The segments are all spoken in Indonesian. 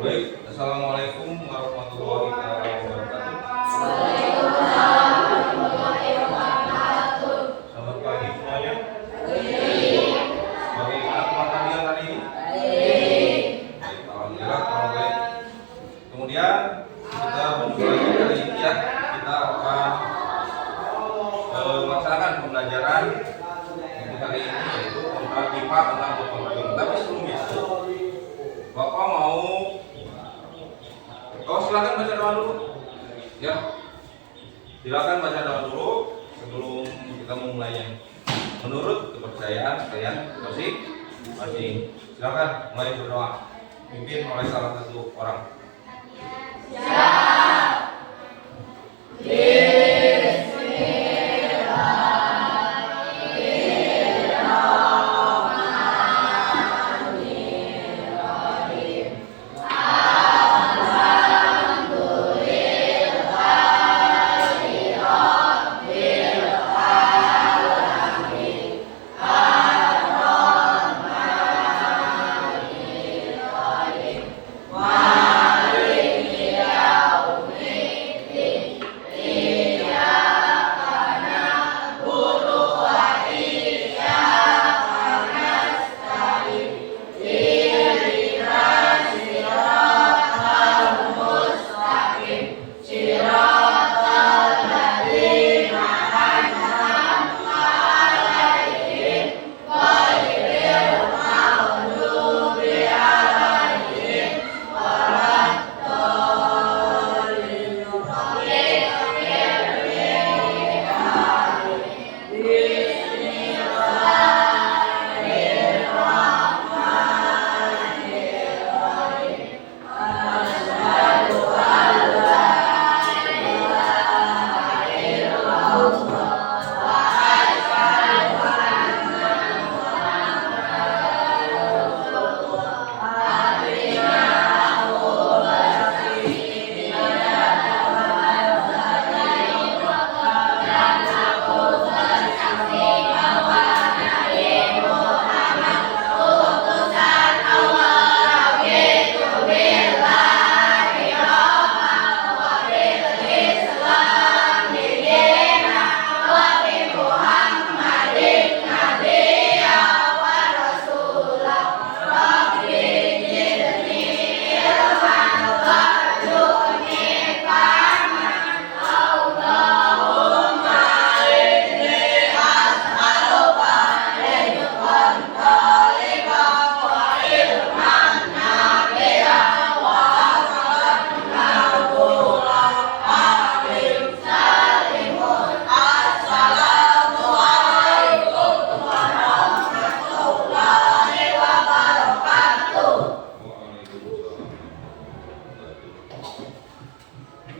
Baik, assalamualaikum warahmatullahi wabarakatuh. Selamat pagi semuanya. Bagaimana kalian hari ini? Baik, alhamdulillah kalau baik. Kemudian kita berjumpa lagi hari ini ya. Kita akan melaksanakan pembelajaran untuk hari ini yaitu tentang IPA tentang pemrograman. Tapi sebelum itu, Bapak mau silakan baca doa dulu. Ya. Silakan baca doa dulu sebelum kita memulainya. Menurut kepercayaan kalian masing-masing. Silakan mulai berdoa. Pimpin oleh salah satu orang.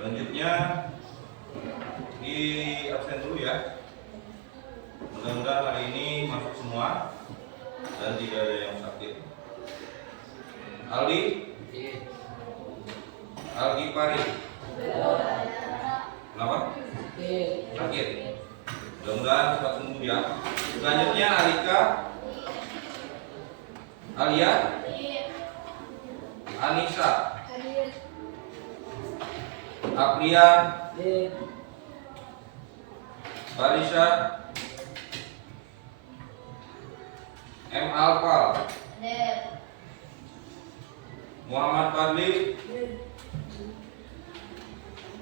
Selanjutnya di absen dulu ya. Mudah-mudahan hari ini masuk semua dan tidak ada yang sakit. Aldi Pari. Kenapa? Sakit. Mudah-mudahan cepat sembuh ya. Selanjutnya Alia, Anissa, Aprian, Barisa, M. Alpal, Muhammad Fadli,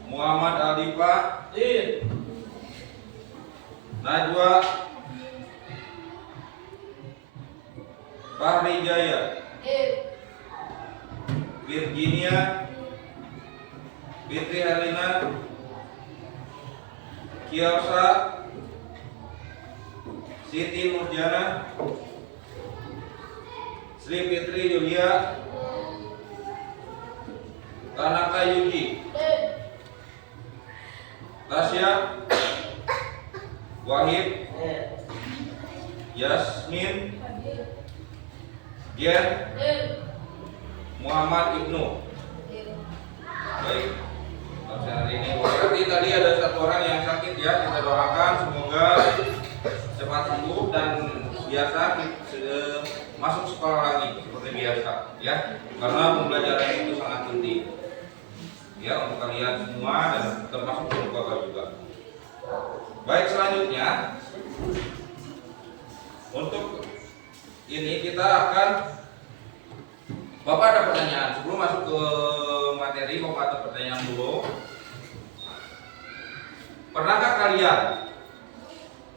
Muhammad Aldipa, Najwa, Fahri Jaya, Virginia, Fitri Helena, Kiyosa, Siti Nurjana, Sri Fitri Yulia, Tanaka Yuji, Tasya, Wahid, Yasmin, Jen, Muhammad Ibnu. Baik, hari ini berarti tadi ada satu orang yang sakit ya. Kita doakan semoga cepat sembuh dan biasa masuk sekolah lagi seperti biasa. ya, karena pembelajaran itu sangat penting ya untuk kalian semua dan termasuk guru kakak juga. Baik, selanjutnya untuk ini kita akan, Bapak ada pertanyaan sebelum masuk ke materi. Bapak ada pertanyaan dulu. Pernahkah kalian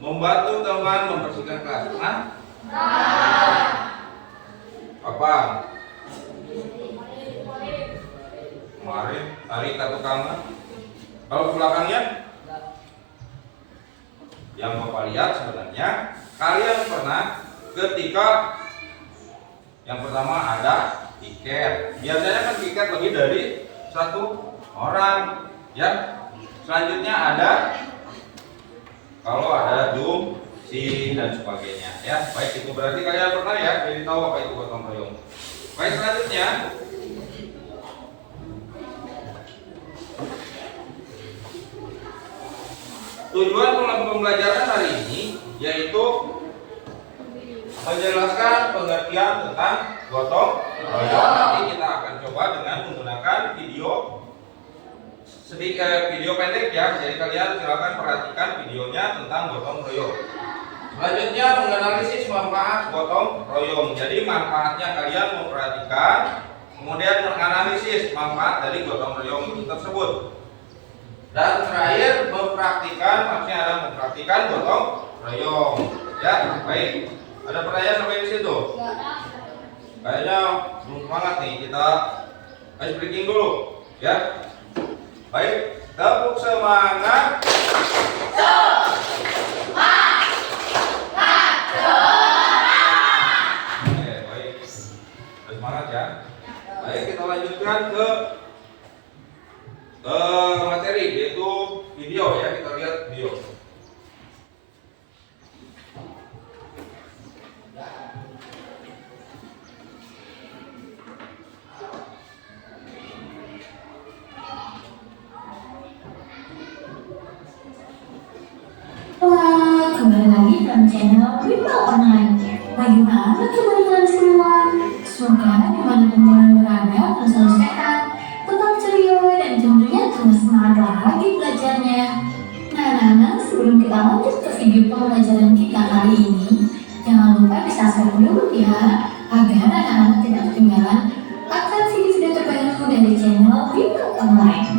membantu teman membersihkan kelas? Pernah? Apa? Kemarin tarik atau kangen? Kalau ke belakangnya, yang Bapak lihat sebenarnya kalian pernah ketika yang pertama ada tiket. Biasanya kan tiket lebih dari satu orang, ya. Selanjutnya ada kalau ada Zoom, SIM dan sebagainya, ya. Baik, itu berarti kalian pernah ya, jadi tahu apa itu gotong royong. Baik, selanjutnya tujuan pembelajaran hari ini yaitu menjelaskan pengertian tentang gotong royong. Nanti kita akan coba dengan menggunakan video pendek ya. Jadi kalian silakan perhatikan videonya tentang gotong royong. Selanjutnya menganalisis manfaat gotong royong. Jadi manfaatnya kalian memperhatikan, kemudian menganalisis manfaat dari gotong royong itu tersebut. Dan terakhir mempraktikkan, maksudnya ada mempraktikkan gotong royong. Ya, baik. Ada pertanyaan sampai di situ? Kayaknya belum semangat nih, kita ice breaking dulu, ya. Baik, tepuk semangat. Oke, baik. Udah semangat ya. Baik, kita lanjutkan ke materi, yaitu video ya. Kita lihat video. Kembali lagi dalam channel Wimba Online. Bagaimana teman-teman semua? Semoga dimanapun kalian berada, selalu sehat, tetap ceria, dan tentunya terus semangat lagi belajarnya. Nah, anak-anak, sebelum kita lanjut ke video pembelajaran kita kali ini, jangan lupa di-subscribe dulu ya, agar anak-anak tidak ketinggalan akan video-video terbaru dari channel Wimba Online.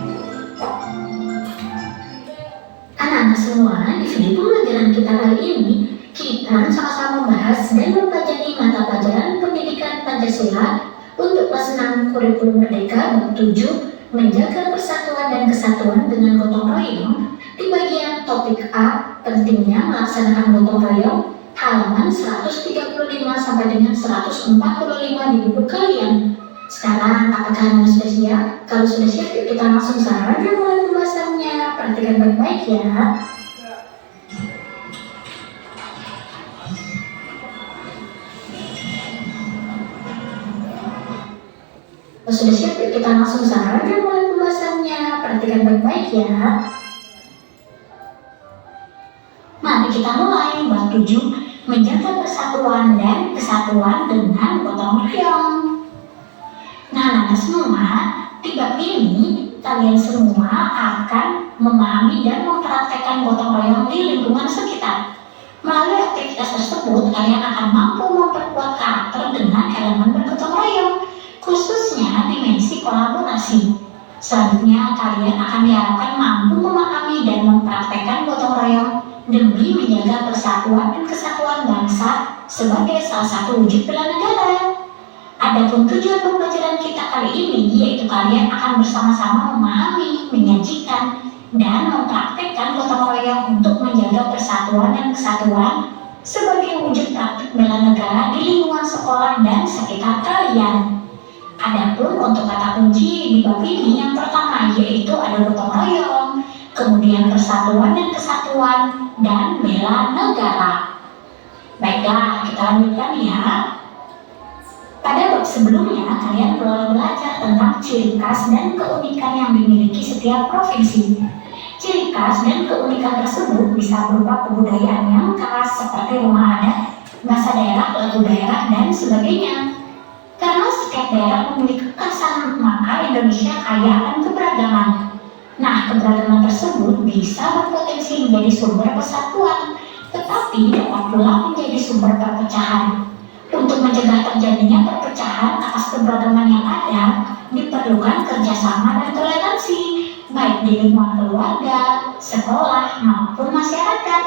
Anak-anak semua, di video pembelajaran kita kali ini, kita sama-sama membahas dan mempelajari mata pelajaran pendidikan Pancasila untuk kelas 6 kurikulum Merdeka bab 7, menjaga persatuan dan kesatuan dengan gotong royong, di bagian topik A, pentingnya melaksanakan gotong royong, halaman 135 sampai dengan 145 di buku kalian. Sekarang apakah Anda sudah siap? Kalau sudah siap, yuk kita langsung saja mulai pembahasannya. Perhatikan baik-baik ya. Kalau sudah siap, yuk kita langsung saja mulai pembahasannya. Perhatikan baik-baik ya. Mari kita mulai. Bab 7, menjaga persatuan dan kesatuan dengan gotong royong. Nah, anak-anak semua, di bab ini kalian semua akan memahami dan mempraktekkan gotong royong di lingkungan sekitar. Melalui aktivitas tersebut, kalian akan mampu memperkuat karakter dengan elemen bergotong royong, khususnya dimensi kolaborasi. Selanjutnya, kalian akan diharapkan mampu memahami dan mempraktekkan gotong royong demi menjaga persatuan dan kesatuan bangsa sebagai salah satu wujud bela negara. Adapun tujuan pembelajaran kita kali ini yaitu kalian akan bersama-sama memahami, menyajikan, dan mempraktekkan gotong royong untuk menjaga persatuan dan kesatuan sebagai wujud praktik bela negara di lingkungan sekolah dan sekitar kalian. Adapun untuk kata kunci di bab ini yang pertama yaitu ada gotong royong, kemudian persatuan dan kesatuan, dan bela negara. Baiklah, kita lanjutkan ya. Pada bab sebelumnya, kalian telah belajar tentang ciri khas dan keunikan yang dimiliki setiap provinsi. Ciri khas dan keunikan tersebut bisa berupa kebudayaan yang khas seperti rumah adat, bahasa daerah, lagu daerah, dan sebagainya. Karena setiap daerah memiliki kekhasan, maka Indonesia kaya akan keberagaman. Nah, keberagaman tersebut bisa berpotensi menjadi sumber persatuan, tetapi dapat pula menjadi sumber perpecahan. Untuk mencegah terjadinya perpecahan atas keberagaman yang ada, diperlukan kerjasama dan toleransi, baik di lingkungan keluarga, sekolah, maupun masyarakat.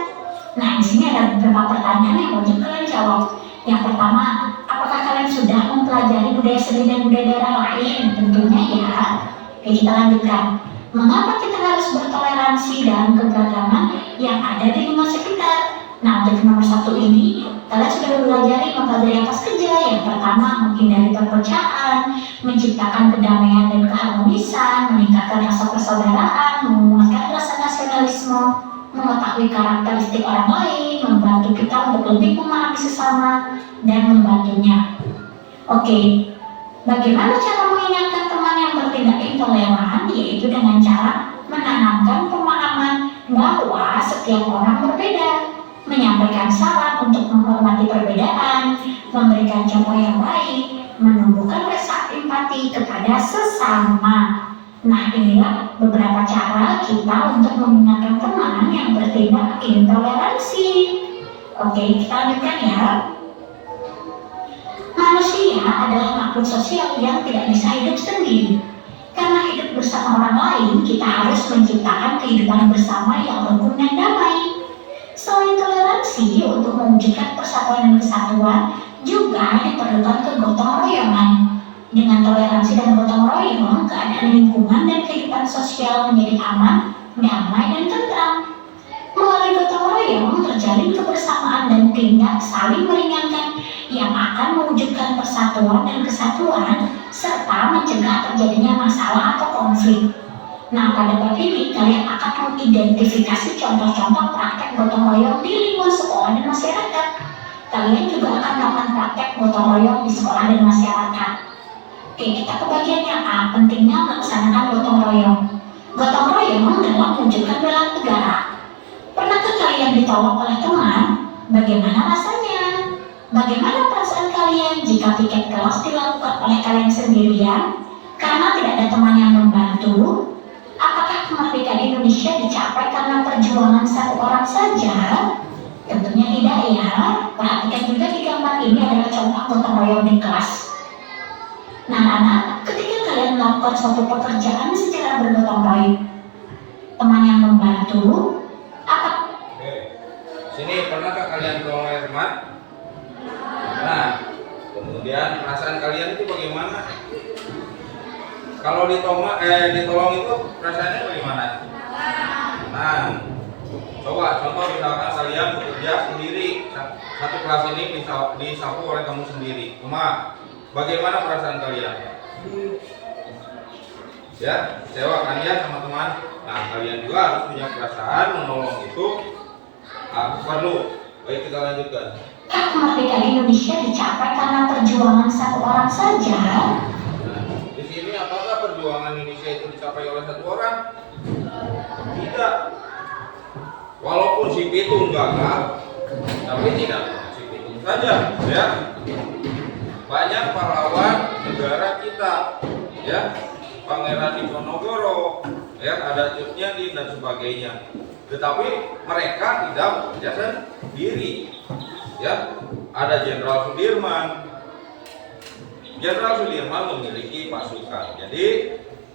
Nah, di sini ada beberapa pertanyaan yang wajib kalian jawab. Yang pertama, apakah kalian sudah mempelajari budaya seni dan budaya daerah lain? Tentunya ya. Oke, kita lanjutkan. Mengapa kita harus bertoleransi dalam keberagaman yang ada di lingkungan sekitar? Nah, untuk nomor 1 ini, kalian sudah mempelajari atas kerja. Yang pertama, menghindari perpecahan, menciptakan kedamaian dan keharmonisan, meningkatkan rasa persaudaraan, menguatkan rasa nasionalisme, mengetahui karakteristik orang lain, membantu kita untuk lebih memahami sesama, dan membantunya. Oke, bagaimana cara mengingatkan teman yang bertindak intoleran? Yaitu dengan cara menanamkan pemahaman bahwa setiap orang berbeda, menyampaikan saran untuk menghormati perbedaan, memberikan contoh yang baik, menumbuhkan rasa empati kepada sesama. Nah, inilah beberapa cara kita untuk mengingatkan teman yang bertindak intoleransi. Oke, kita lanjutkan ya. Manusia adalah makhluk sosial yang tidak bisa hidup sendiri. Karena hidup bersama orang lain, kita harus menciptakan kehidupan bersama yang rukun dan damai. Selain toleransi, untuk mewujudkan persatuan dan kesatuan, juga diperlukan kegotong royongan. Dengan toleransi dan gotong royong, keadaan lingkungan dan kehidupan sosial menjadi aman, damai, dan tentram. Melalui gotong royong, terjalin kebersamaan dan tindak saling meringankan yang akan mewujudkan persatuan dan kesatuan, serta mencegah terjadinya masalah atau konflik. Nah, pada bab ini kalian akan mengidentifikasi contoh-contoh praktek gotong royong di lingkungan sekolah dan masyarakat. Kalian juga akan melakukan praktek gotong royong di sekolah dan masyarakat. Oke, kita ke bagian yang A, pentingnya melaksanakan gotong royong. Gotong royong dalam mewujudkan bela negara. Pernahkah kalian ditolong oleh teman? Bagaimana rasanya? Bagaimana perasaan kalian jika piket kelas dilakukan oleh kalian sendirian karena tidak ada teman yang membantu? Apakah kemerdekaan Indonesia dicapai karena perjuangan satu orang saja? Tentunya tidak ya. Perhatikan juga di gambar ini adalah contoh gotong royong di kelas. Nah, anak, ketika kalian melakukan suatu pekerjaan secara bergotong royong, teman yang membantu, apa? Oke. Sini, pernahkah kalian tolong oleh teman? Nah, kemudian perasaan kalian itu bagaimana? Kalau ditolong itu perasaannya bagaimana? Nah, coba contoh misalkan kalian bekerja sendiri, satu kelas ini disapu oleh kamu sendiri. Cuma bagaimana perasaan kalian? Ya, kecewa kan ya sama teman. Nah, kalian juga harus punya perasaan menolong itu perlu. Baik, kita lanjutkan. Kemerdekaan Indonesia dicapai karena perjuangan satu orang saja. Di sini apakah perjuangan Indonesia itu dicapai oleh satu orang? Tidak. Walaupun si Pitung gagal, tapi tidak si Pitung saja, ya. Banyak pahlawan negara kita, ya. Pangeran Diponegoro, ya, ada Cut Nyadin dan sebagainya. Tetapi mereka tidak bekerja sendiri, ya. Ada Jenderal Sudirman. Jenderal Sudirman memiliki pasukan, jadi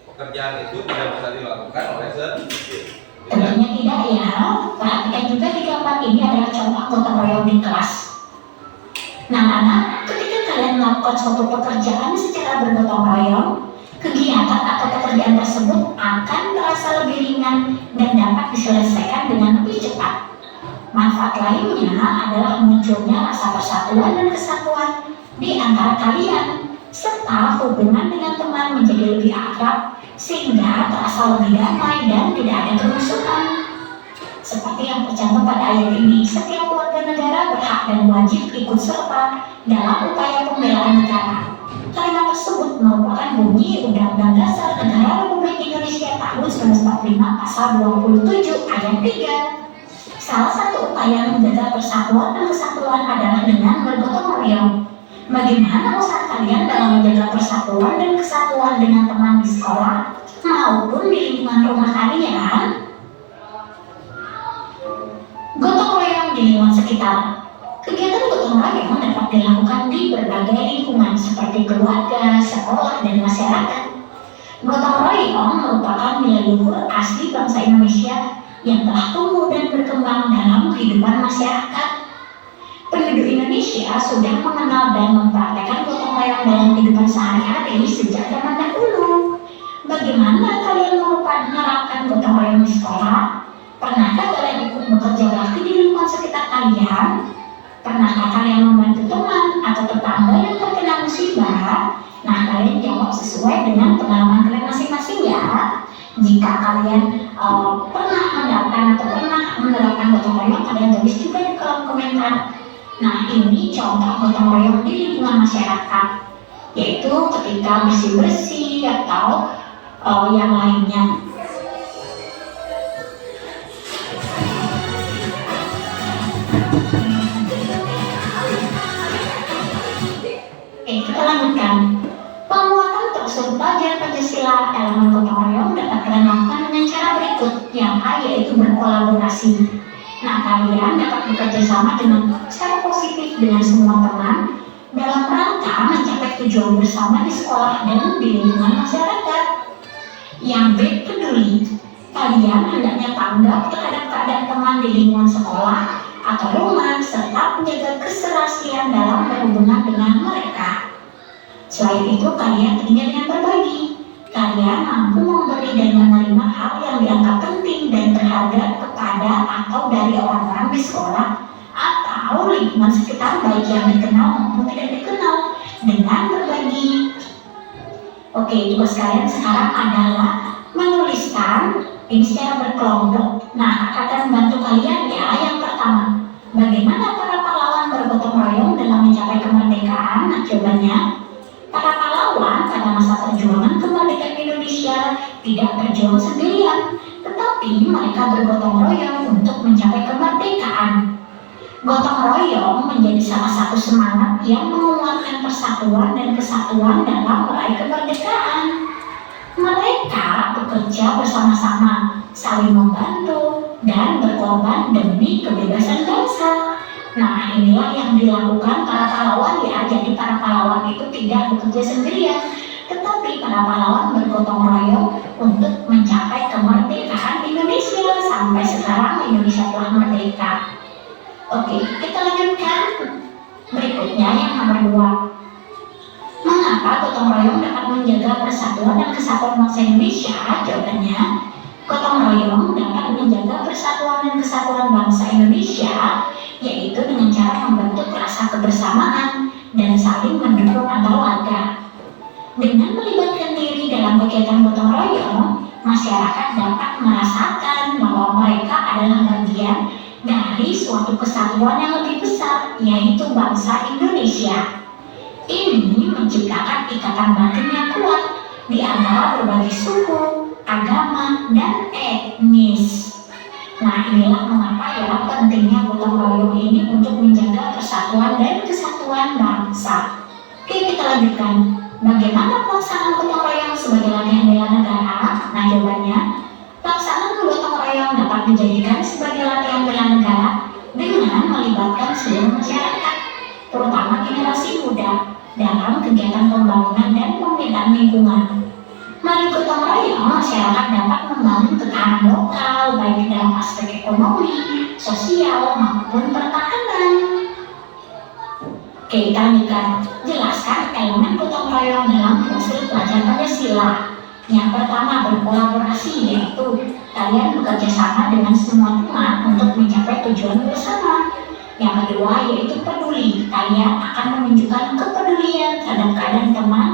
pekerjaan itu tidak bisa dilakukan oleh sendiri. Tentunya tidak ya. Perhatikan juga di gambar ini adalah contoh gotong royong di kelas. Nah, anak, ketika kalian melakukan suatu pekerjaan secara bergotong royong, kegiatan atau pekerjaan tersebut akan terasa lebih ringan dan dapat diselesaikan dengan lebih cepat. Manfaat lainnya adalah munculnya rasa persatuan dan kesatuan di antara kalian, serta hubungan dengan teman menjadi lebih akrab sehingga terasa lebih damai dan tidak ada kerusuhan. Seperti yang tercantum pada ayat ini, setiap warga negara berhak dan wajib ikut serta dalam upaya pembelaan negara. Kalimat tersebut merupakan bunyi Undang-Undang Dasar Negara Republik Indonesia tahun 1945 pasal 27 ayat 3. Salah satu upaya menjaga persatuan dan kesatuan adalah dengan bergotong royong. Bagaimana usaha kalian dalam menjaga persatuan dan kesatuan dengan teman di sekolah maupun di lingkungan rumah kalian? Gotong royong di lingkungan sekitar. Kegiatan gotong royong dapat dilakukan di berbagai lingkungan seperti keluarga, sekolah, dan masyarakat. Gotong royong merupakan nilai luhur asli bangsa Indonesia yang telah tumbuh dan berkembang dalam kehidupan masyarakat. Penduduk Indonesia sudah mengenal dan mempraktekkan gotong royong dalam kehidupan sehari-hari sejak zaman dahulu. Bagaimana kalian menerapkan gotong royong di sekolah? Pernahkah kalian ikut bekerja bakti di lingkungan sekitar kalian? Pernahkah kalian membantu teman atau tetangga yang terkena musibah? Nah, kalian jawab sesuai dengan pengalaman kalian masing-masing ya. Jika kalian pernah mendapatkan atau pernah menerapkan gotong royong, kalian tulis juga di kolom komentar. Nah, ini contoh gotong royong di lingkungan masyarakat, yaitu ketika bersih-bersih atau yang lainnya. Oke, kita lanjutkan. Penguatan struktur pelajaran Pancasila elemen gotong royong dapat kalian lakukan dengan cara berikut, yang A yaitu berkolaborasi. Nah, kalian dapat bekerja sama dengan cara positif dengan semua teman dalam rangka mencapai tujuan bersama di sekolah dan di lingkungan masyarakat. Yang B, peduli. Kalian hendaknya tanggap terhadap keadaan teman di lingkungan sekolah atau rumah serta menjaga keserasian dalam berhubungan dengan mereka. Selain itu, kalian tentunya dengan berbagi. Kalian mampu memberi dan menerima hal yang dianggap penting dan berharga kepada atau dari orang-orang di sekolah atau lingkungan sekitar, baik yang dikenal maupun tidak dikenal, dengan berbagi. Oke, tugas kalian sekarang adalah menuliskan ini secara berkelompok. Nah, akan membantu kalian ya. Yang pertama, bagaimana para pahlawan bergotong royong dalam mencapai kemerdekaan? Nah, jawabannya, para pahlawan pada masa perjuangan kemerdekaan Indonesia tidak berjuang sendirian, tetapi mereka bergotong royong untuk mencapai kemerdekaan. Gotong royong menjadi salah satu semangat yang menguatkan persatuan dan kesatuan dalam meraih kemerdekaan. Mereka bekerja bersama-sama, saling membantu, dan berkorban demi kebebasan bangsa. Nah, inilah yang dilakukan para pahlawan ya. Jadi para pahlawan itu tidak bekerja sendirian, tetapi para pahlawan bergotong royong untuk mencapai kemerdekaan Indonesia. Sampai sekarang Indonesia telah merdeka. Oke, kita lanjutkan. Berikutnya yang nomor 2. Mengapa gotong royong dapat menjaga persatuan dan kesatuan bangsa Indonesia? Jawabannya, gotong royong dapat menjaga persatuan dan kesatuan bangsa Indonesia, yaitu dengan cara membentuk rasa kebersamaan dan saling mendukung antar warga. Dengan melibatkan diri dalam kegiatan gotong royong, masyarakat dapat merasakan bahwa mereka adalah bagian dari suatu kesatuan yang lebih besar, yaitu bangsa Indonesia. Ini menciptakan ikatan batin yang kuat di antara berbagai suku, agama, dan etnis. Nah, inilah mengapa ya pentingnya gotong royong ini untuk menjaga persatuan dan kesatuan bangsa. Oke, kita lanjutkan. Bagaimana pelaksanaan gotong royong sebagai latihan bela negara? Nah, jawabannya, pelaksanaan gotong royong dapat dijadikan sebagai latihan bela negara dengan melibatkan seluruh masyarakat, terutama generasi muda, dalam kegiatan pembangunan dan pembinaan lingkungan. Melalui gotong royong, masyarakat dapat membangun ketahanan lokal, baik dalam aspek ekonomi, sosial, maupun pertahanan. Oke, kita lanjutkan. Jelaskan elemen gotong royong dalam proses pelajaran Pancasila. Yang pertama, berkolaborasi, yaitu kalian bekerja sama dengan semua teman untuk mencapai tujuan bersama. Yang kedua, yaitu peduli. Kalian akan menunjukkan kepedulian terhadap keadaan teman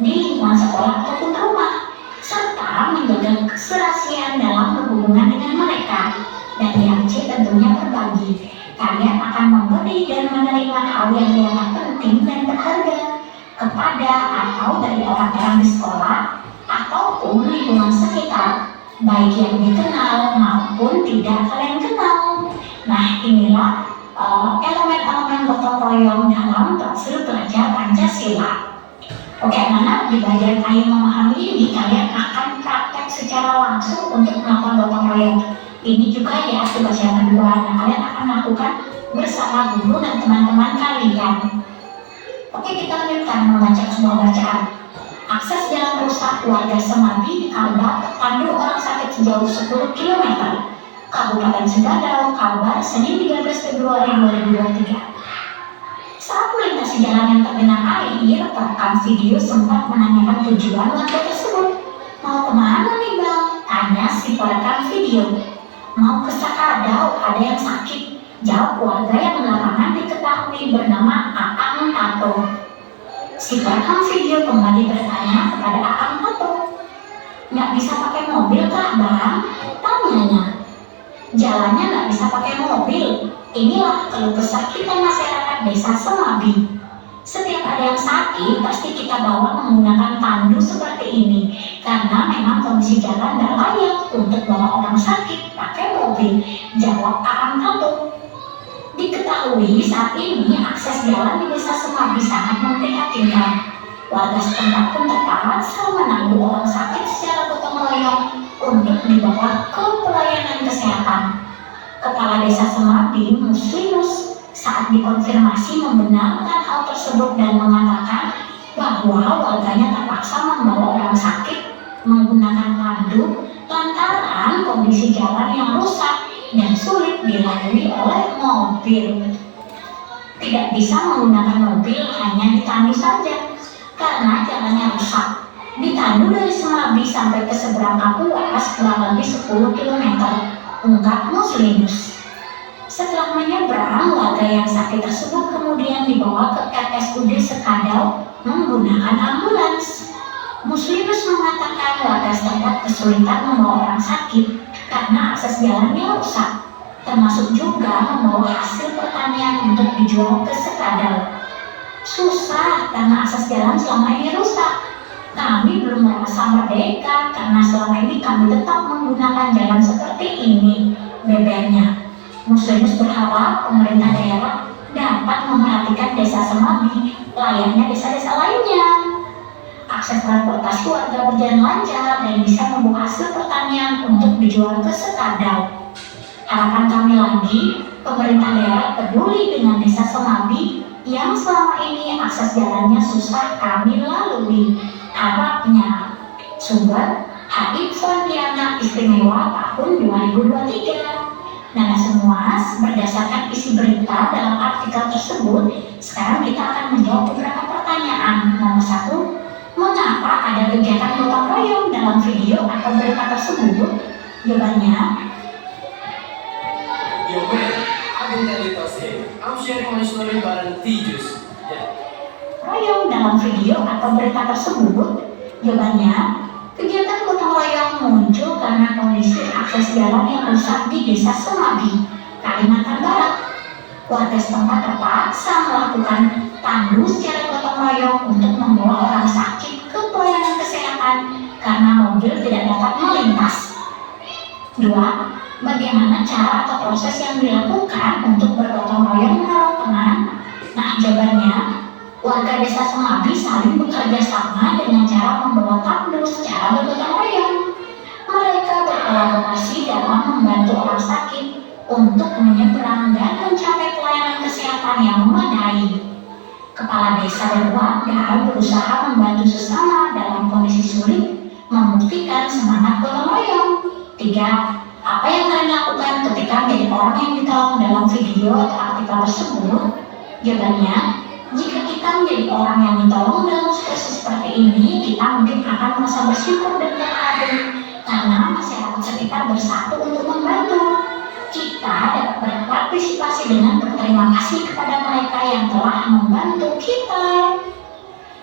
di lingkungan sekolah ataupun rumah, serta menjaga keserasian dalam berhubungan dengan mereka. Dan yang C, tentunya berbagi. Kalian akan memberi dan menerima hal yang dianggap penting dan berharga kepada atau dari orang-orang di sekolah ataupun lingkungan sekitar, baik yang dikenal maupun tidak kalian kenal. Nah, inilah elemen-elemen gotong royong dalam Tafsir Pelajar Pancasila. Oke anak-anak, di bagian ayo memahami ini kalian akan praktek secara langsung untuk melakukan gotong royong. Ini juga ya tugas yang kedua. Nah, kalian akan lakukan bersama guru dan teman-teman kalian. Oke, kita lanjutkan membaca sebuah bacaan. Akses jalan rusak, warga Semadi, Kalbar, pandu orang sakit sejauh 10 km. Kabupaten Segadau, Kalbar, Senin 13 Februari 2023. Saat melintasi jalan yang tergenang air, perekam video sempat menanyakan tujuan warga tersebut. Mau kemana nih bang? Tanya si perekam video. Mau ke Sakadau, ada yang sakit. Jawab warga yang belakangan diketahui bernama Aang Tato. Si perekam video kembali bertanya kepada Aang Tato. Nggak bisa pakai mobil kah bang? Tanyanya. Jalannya nggak bisa pakai mobil. Inilah keluh kesah kita masyarakat desa Semabi. Setiap ada yang sakit, pasti kita bawa menggunakan tandu seperti ini. Karena memang kondisi jalan tidak layak untuk bawa orang sakit pakai mobil. Jawab Aang Tato. Diketahui saat ini akses jalan di desa Semabi sangat memprihatinkan. Warga setempat pun terpaksa menangguh orang sakit secara gotong royong untuk dibawa ke pelayanan kesehatan. Kepala Desa Semabi, Muslimus, saat dikonfirmasi membenarkan hal tersebut dan mengatakan bahwa warganya terpaksa membawa orang sakit menggunakan tandu lantaran kondisi jalan yang rusak dan sulit dilalui oleh mobil. Tidak bisa menggunakan mobil, hanya ditandu saja karena jalannya rusak. Ditandu dari Semabi sampai ke seberang Kapuas kurang lebih 10 km. Ungkap Muslimus. Setelah menyeberang, warga yang sakit tersebut kemudian dibawa ke RSUD Sekadau menggunakan ambulans. Muslimus mengatakan warga setempat kesulitan membawa orang sakit karena akses jalannya rusak, termasuk juga membawa hasil pertanian untuk dijual ke Sekadau. Susah karena akses jalan selama ini rusak. Kami belum merasa merdeka karena selama ini kami tetap menggunakan jalan seperti ini, bebernya. Muslimus berharap pemerintah daerah dapat memperhatikan desa Semabi layaknya desa-desa lainnya. Akses transportasi warga berjalan lancar dan bisa membawa hasil pertanian untuk dijual ke Sekadau. Harapan kami lagi, pemerintah daerah peduli dengan desa Semabi yang selama ini akses jalannya susah kami lalui. Harapnya. Sumber HI Pontianak Istimewa tahun 2023. Nah semua, berdasarkan isi berita dalam artikel tersebut, sekarang kita akan menjawab beberapa pertanyaan. Nomor 1, mengapa ada kegiatan gotong royong dalam video atau berita tersebut? Jawabannya, Yo, man, I've been telling you today. I'm sharing my story about teachers. Yeah. royong dalam video atau berita tersebut? Jawabannya, kegiatan gotong royong muncul karena kondisi akses jalan yang rusak di desa Semabi, Kalimantan Barat. Warga setempat terpaksa melakukan tandu secara gotong royong untuk membawa orang sakit ke pelayanan kesehatan karena mobil tidak dapat melintas. 2. Bagaimana cara atau proses yang dilakukan untuk bergotong royong menolong teman? Nah, jawabannya, warga desa Semabi saling bekerja sama dengan cara membawa tandu secara bergotong royong. Mereka berkolaborasi dalam membantu orang sakit untuk menyeberang dan mencapai pelayanan kesehatan yang memadai. Kepala desa dan warga berusaha membantu sesama dalam kondisi sulit, membuktikan semangat gotong royong. 3. Apa yang kalian lakukan ketika menjadi orang yang ditolong dalam video atau artikel tersebut? Jawabannya, jika kita menjadi orang yang ditolong dalam situasi seperti ini, kita mungkin akan merasa bersyukur dan terharu karena masyarakat sekitar bersatu untuk membantu. Kita dapat berpartisipasi dengan berterima kasih kepada mereka yang telah membantu kita.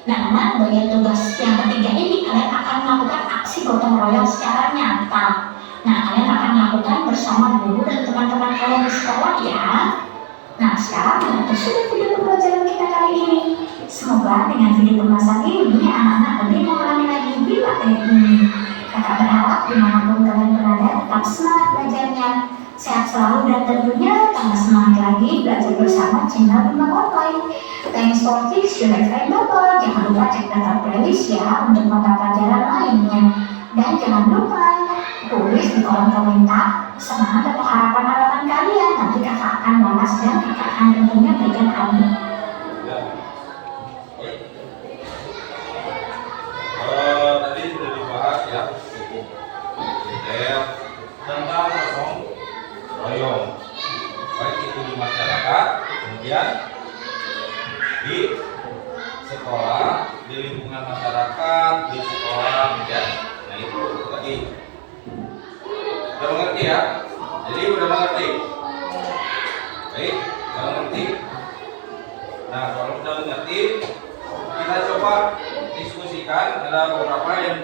Nah, bagian tugas yang ketiga ini kalian akan melakukan aksi gotong royong secara nyata. Nah, kalian akan lakukan bersama guru dan teman-teman kalian di sekolah ya. Nah, sekarang itu sudah video pembelajaran kita kali ini. Semoga dengan video pembahasan ini anak-anak lebih mengulangi lagi di materi ini. Kakak berharap dimanapun kalian berada tetap semangat belajarnya, sehat selalu dan tentunya tambah semangat lagi belajar bersama channel Bima Online. Thanks for this, sudah keren Bapak. Jangan lupa cek daftar playlist ya untuk mata pelajaran lainnya. Dan jangan lupa tulis di kolom komentar semangat atau harapan-harapan kalian. Nanti kakak akan balas dan kakak akan tentunya berikan kamu. Tadi sudah dibahas ya cukup detail tentang gotong royong, baik itu di masyarakat, kemudian di sekolah, di lingkungan masyarakat, di sekolah, ya. Nah itu tadi udah mengerti ya. Jadi udah mengerti. Baik, udah mengerti. Nah kalau udah mengerti, kita coba diskusikan. Ada beberapa yang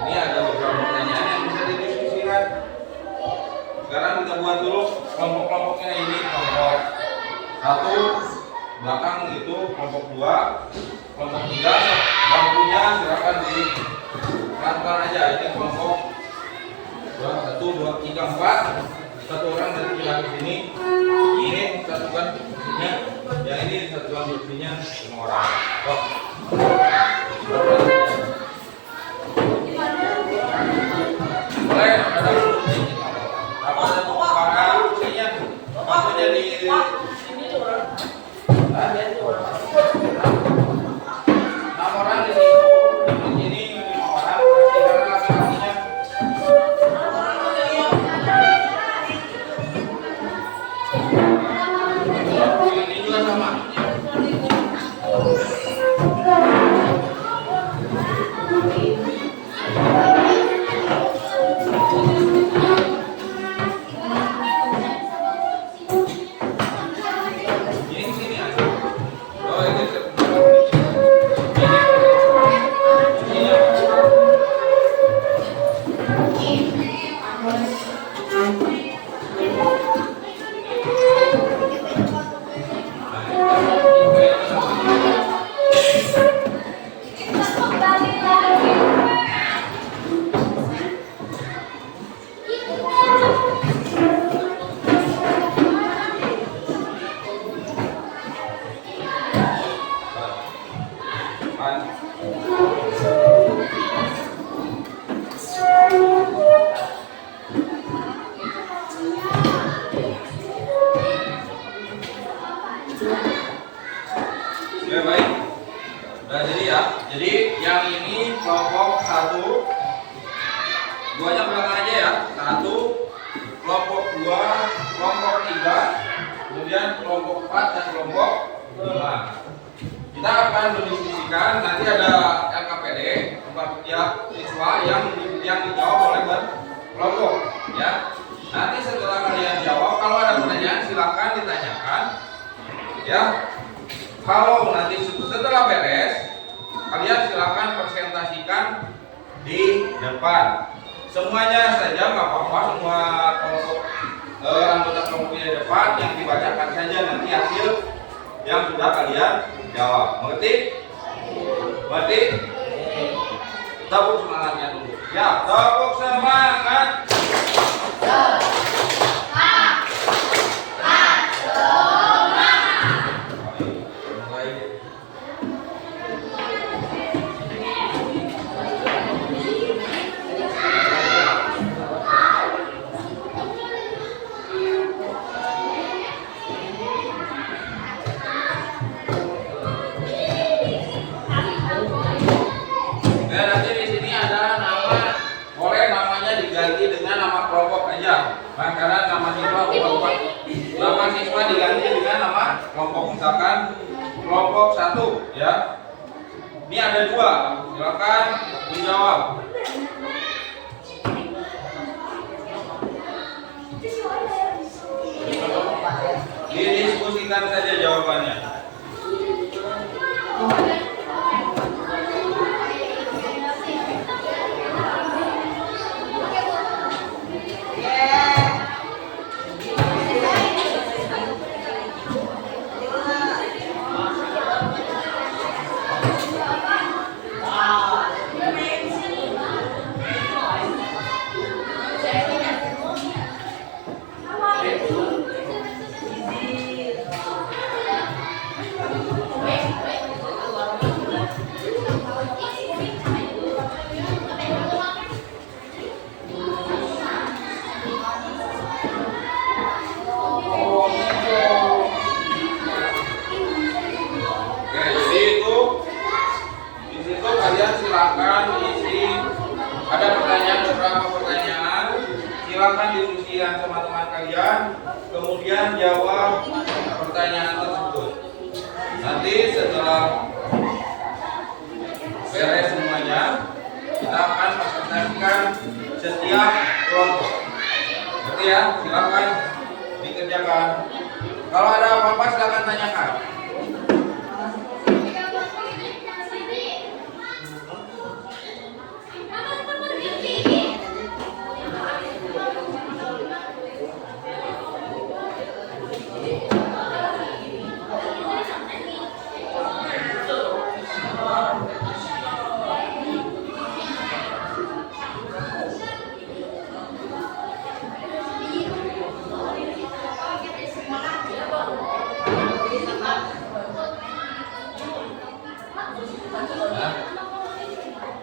ini ada beberapa pertanyaan yang bisa didiskusikan. Sekarang kita buat dulu kelompok-kelompoknya ini. Kelompok 1 belakang itu, kelompok 2, kelompok 3 bangkunya silakan dilakukan aja. Ini kelompok 1, 2, 3, 4. Satu orang dari pihak sini ini satukan sini, yang ini satukan kursinya 5 orang. Oh. Boleh ada kursi. Apa ada barang kursinya? Bangkunya di sini orang. Ada 6 orang di situ. Di sini 5 orang. Karena laki-lakinya ini juga sama. Ini sini aja. Oh ini Oke, baik. Udah jadi ya. Jadi yang ini kelompok 1, duanya belakang aja ya. 1, kelompok 2, kelompok 3, kemudian kelompok 4 dan kelompok 5. Kita akan mendiskusikan, nanti ada LKPD, tempat tiap siswa yang dijawab oleh berkelompok ya. Nanti setelah kalian jawab, kalau ada pertanyaan silakan ditanyakan ya. Kalau nanti setelah beres, kalian silakan presentasikan di depan. Semuanya saja nggak apa-apa, semua kelompok anggota kelompoknya di depan, yang dibacakan saja nanti hasil yang sudah kalian jawab. Mengerti? Mengerti? Tepuk semangatnya dulu. Ya, tepuk semangat. Nanti di sini ada nama, boleh namanya diganti dengan implementasikan setiap kelompok. Oke ya, silakan dikerjakan. Kalau ada apa-apa silakan tanyakan.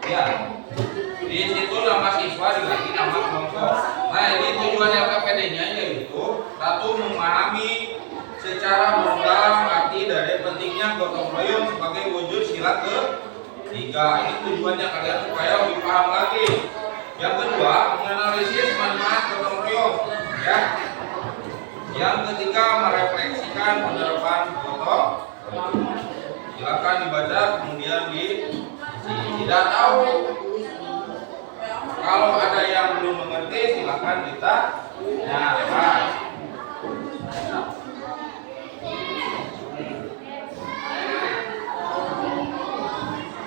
Ya, di situ nama siswa diganti nama kelompok. Nah, ini tujuan LKPD-nya yaitu satu, memahami secara mendalam arti dari pentingnya gotong royong sebagai wujud sila ketiga. Ini tujuannya kalian supaya lebih paham lagi. Yang kedua, menganalisis manfaat gotong royong. Ya. Yang ketiga, merefleksikan penerapan gotong royong. Silakan dibaca kemudian tidak tahu. Kalau ada yang belum mengerti silakan ditanyakan.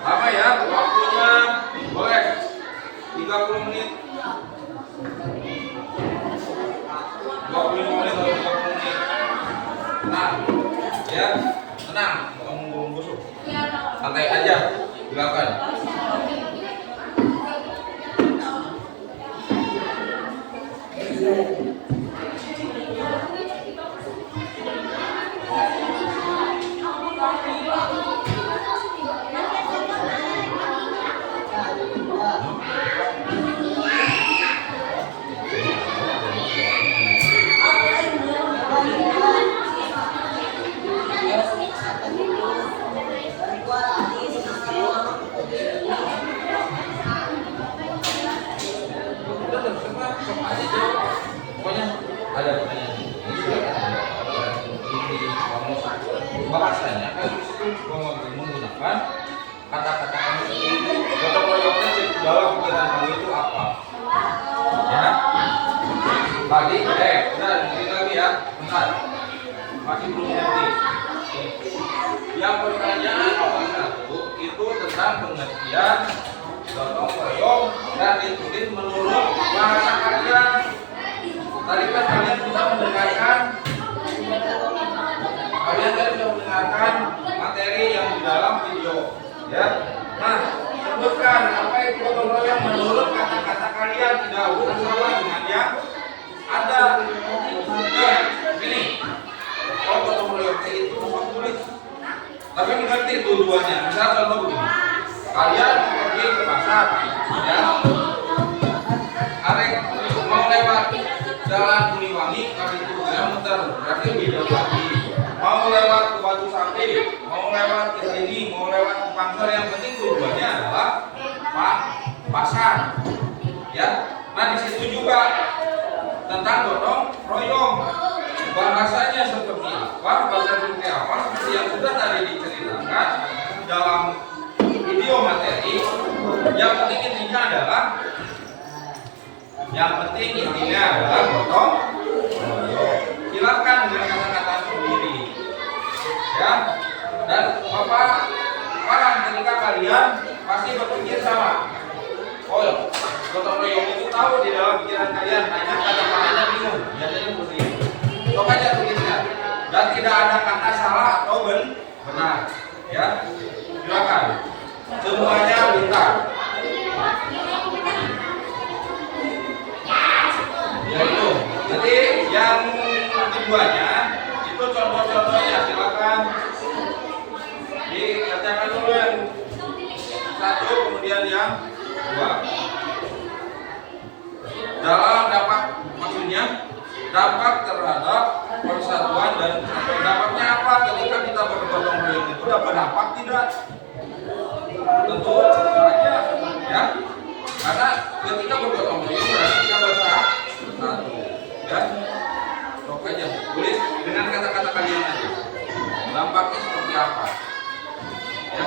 Lama ya waktunya, boleh 30 menit, 25 menit atau 30 menit. Nah, ya tenang, ngomong busuk, santai aja, silakan. Pokoknya ada pertanyaan bahasanya kan itu menggunakan kata-kata gotong royongnya dalam pikiran kamu itu apa ya tadi udah ini lagi ya bentar masih belum ngerti. Yang pertanyaan nomor 1 itu tentang pengertian gotong royong dan ditulis menurut bahasa kalian. Tadi kan kalian sudah mendengarkan materi yang di dalam video ya. Nah, sebutkan apa itu gotong royong menurut kata-kata kalian, tidak usah salah dengan yang ada. Ya, ini gotong royong itu tulis tapi mengerti tujuannya. Misal contoh begini, kalian pergi ke pasar ya, arek mau lewat jalan Kuliwangi kali itu muter berarti beda lagi. Mau lewat ke Batu Sapi, mau lewat ke sini, mau lewat ke Pangsel, yang penting tujuannya adalah pasar ya. Nah, di situ juga tentang gotong royong, bahasanya seperti apa, seperti yang sudah tadi diceritakan dalam video materi. Yang penting intinya adalah gotong royong. Silakan dengan kata-kata sendiri ya. Dan Bapak paham ketika kalian pasti berpikir sama. Oh, gotong royong itu tahu di dalam pikiran kalian, hanya kata-katanya bingung. Biasanya seperti itu. Coba aja tuliskan. Dan tidak ada kata salah atau benar ya. Silakan. Semuanya pintar. Ya itu. Jadi yang keduanya itu contoh-contohnya, silakan dikerjakan dulu yang 1 kemudian yang 2. Dalam dampak, maksudnya dampak terhadap persatuan dan kesatuan. Dampaknya apa ketika kita bergotong royong itu dapat dampak tidak? Tentu saja ya. Karena ketika bergotong royong berarti kita bersatu ya. Sok aja tulis dengan kata-kata kalian aja. Dampaknya seperti apa? Ya.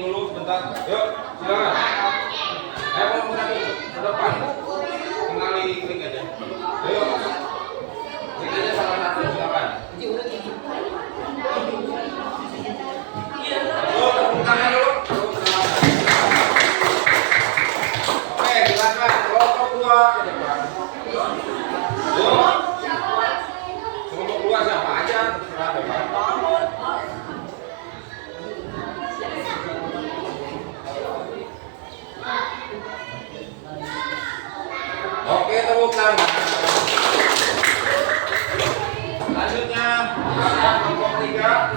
dulu sebentar. Yuk, silakan. Ayo ke depan. Tinggal klik aja. Ayo. Klik aja salah satu silakan. Tepuk tangan dulu. Oke, silakan. Kelompok 2 ke depan. Yuk. Kelompok 2 siapa aja terserah depan. Oke, tepuk tangan. Selanjutnya ada kelompok 3.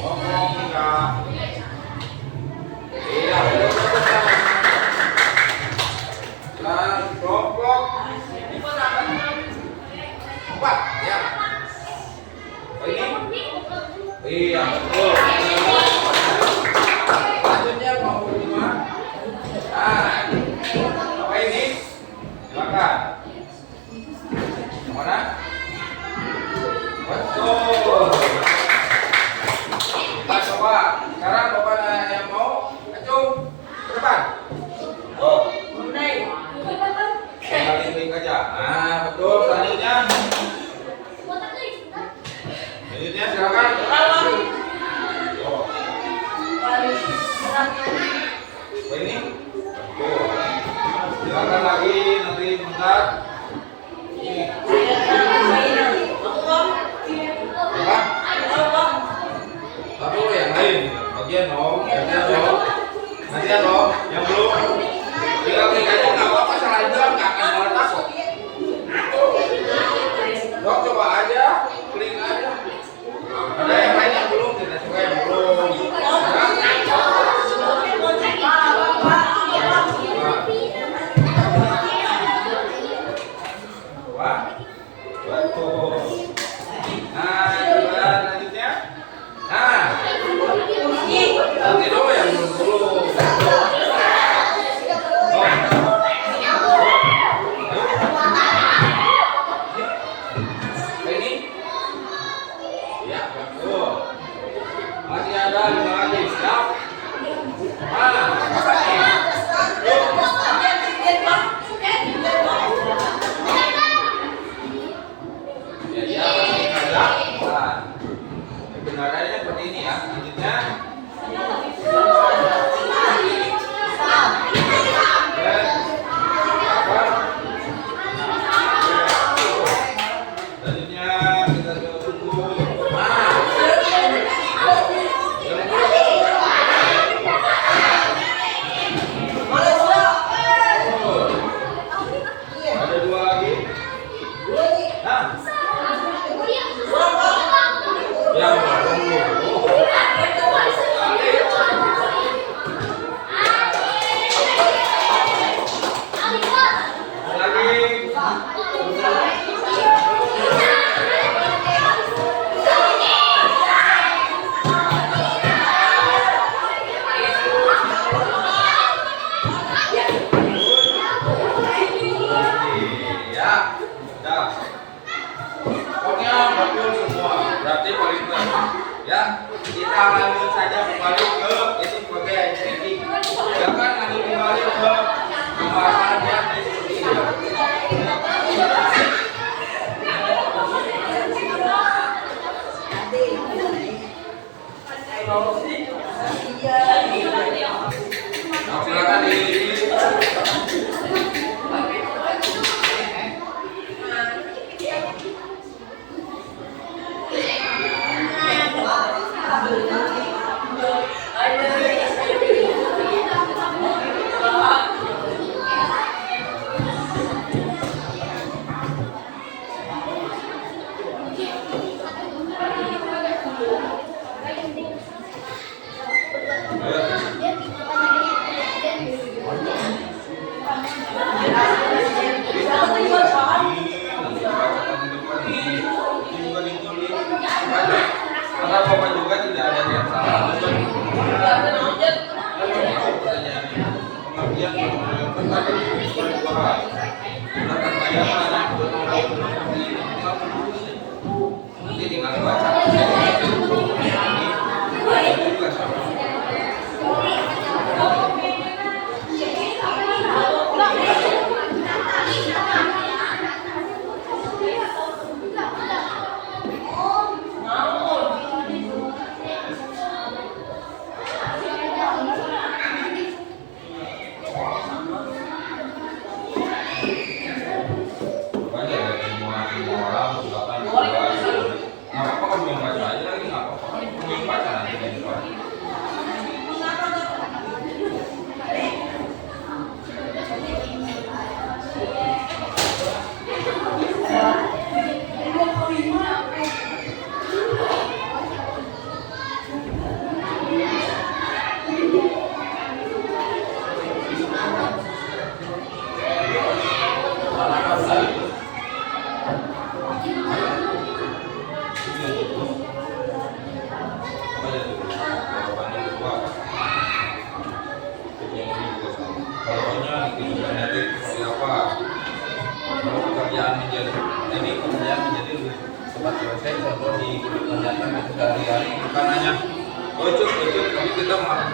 Kelompok 3. Iya, tepuk tangan. Dan kelompok 4, ya. Oh, ini? Iya, betul. Selanjutnya kelompok 5. Nah, apa ini? Silakan. Yang mana? Betul. Kita coba. Sekarang Bapak yang mau acung ke depan. Oh. Tinggal klik aja. Nah, betul. Selanjutnya. Selanjutnya silakan. Oh. Apa ini? Betul. Silakan lagi nanti bentar. Ini. Apa? Tapi yang lain, bagian dong, gantian dong, yang belum. Tinggal klik aja nggak apa-apa, salah jalan nggak akan meledak kok. Dok coba aja, klik aja. Ada yang lain yang belum, tidak suka yang belum. Wah, betul. Nah, selanjutnya. Nah, nanti dulu yang belum dulu. Ini? Ya, betul. Masih ada 5 lagi. Siap? Nah, apa nih? Ya, masih ada. Nah, kebenarannya seperti ini ya. Selanjutnya. Selanjutnya kita coba tunggu. Nah, ada 2 lagi. Nah, yang tunggu. Ya, dah. Pokoknya betul semua. Berarti paling baik. Ya, kita lanjut saja kembali ke itu sebagai activity. Jangan lanjut kembali ke pembahasan yang seperti ini. Nah, silakan di karena Bapak juga tidak ada yang salah. Pengabdian yang terbaik berbuat. Silakan bayar nanti tinggal baca. Ini juga sama.